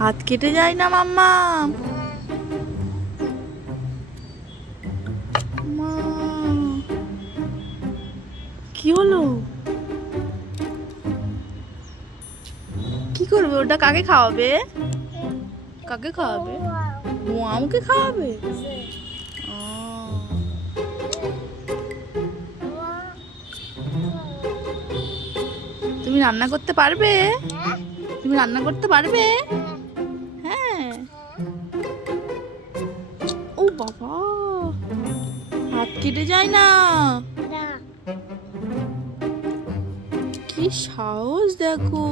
হাত কেটে যায় না মাম্মা? মা, কি হলো? কি করবে ওটা? কাকে খাওয়াবে? কাকে খাওয়াবে? আমাকে খাওয়াবে? তুমি রান্না করতে পারবে? তুমি রান্না করতে পারবে? হ্যাঁ। ও বাবা, হাত কেটে যায় না? কি সাহস দেখো!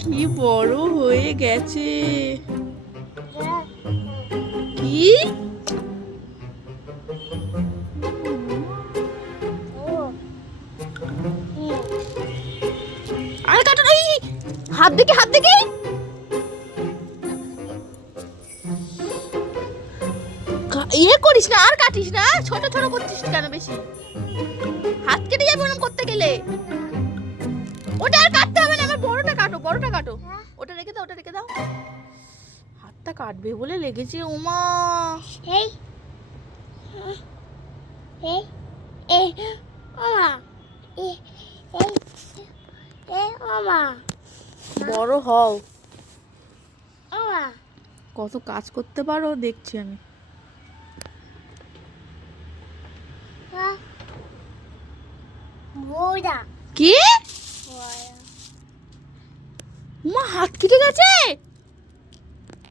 কি বড় হয়ে গেছে! কি আরে কাটো না! হাত দেখে, হাত দেখে! ইয়ে করিস না, আর কাটিস না। ছোট ছোট করছিস কেন বেশি? হাত কেটে যাবে ওরকম করতে গেলে। ওটা আর কাটতে হবে না, আমার বড়টা কাটো, বড়টা কাটো। ওটা রেখে দাও, ওটা রেখে দাও। হাতটা কাটবে বলে লেগেছে। ওমা, এই এই এই ওমা, এই এই এই ওমা, বড় হও। ওমা, কত কাজ করতে পারো দেখছি আমি। বড়া কি? বড়া মা, হাত কেটে গেছে?